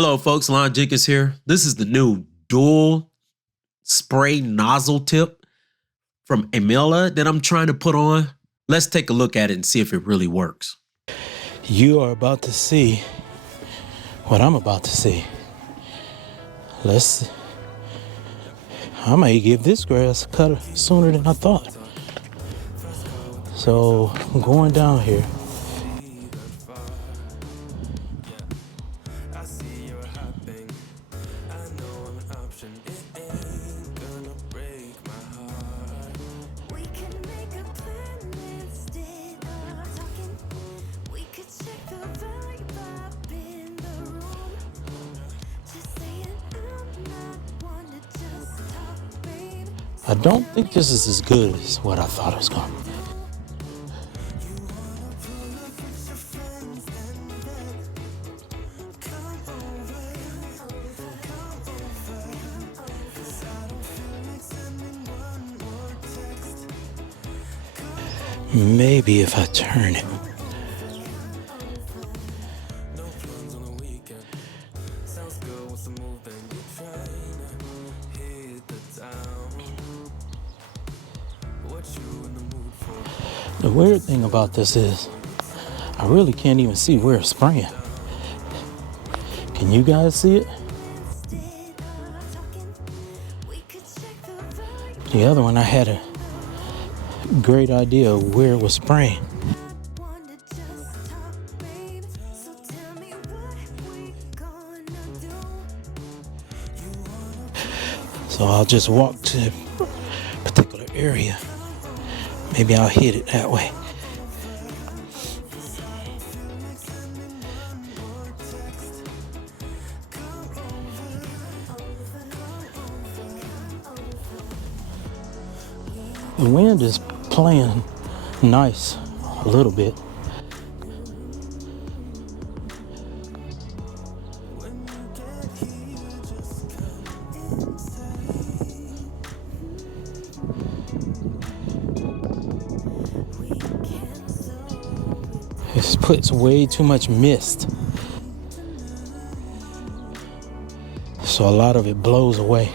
Hello folks, Lon Jenkins here. This is the new dual spray nozzle tip from Emila that I'm trying to put on. Let's take a look at it and see if it really works. You are about to see what I'm about to see. I may give this grass a cut sooner than I thought. So I'm going down here. I don't think this is as good as what I thought it was going to be. Maybe if I turn it. The weird thing about this is I really can't even see where it's spraying. Can you guys see it? The other one I had a great idea of where it was spraying. So I'll just walk to a particular area. Maybe I'll hit it that way. The wind is playing nice a little bit. This puts way too much mist, so a lot of it blows away.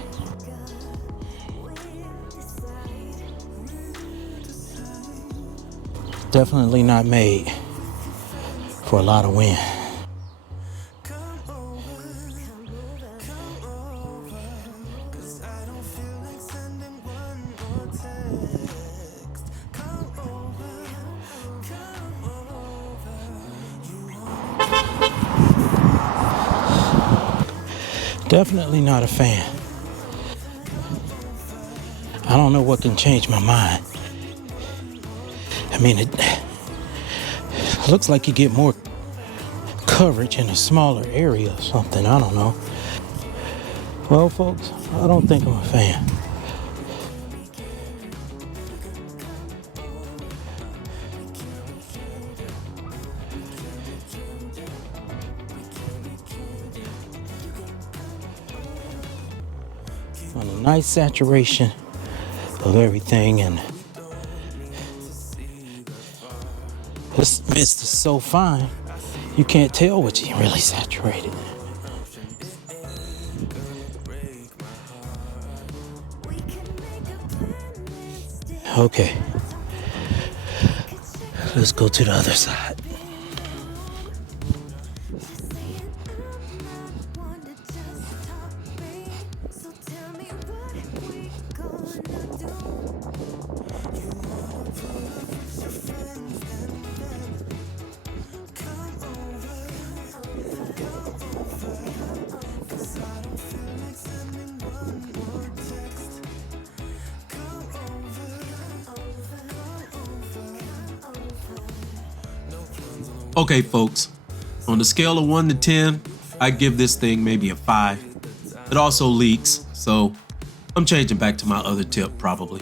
Definitely not made for a lot of wind. Definitely not a fan. I don't know what can change my mind. I mean, it looks like you get more coverage in a smaller area or something. I don't know. Well, folks, I don't think I'm a fan. On a nice saturation of everything, and this mist is so fine you can't tell what you really saturated. Okay, let's go to the other side. Okay folks, on the scale of 1 to 10, I give this thing maybe a 5. It also leaks, so I'm changing back to my other tip probably.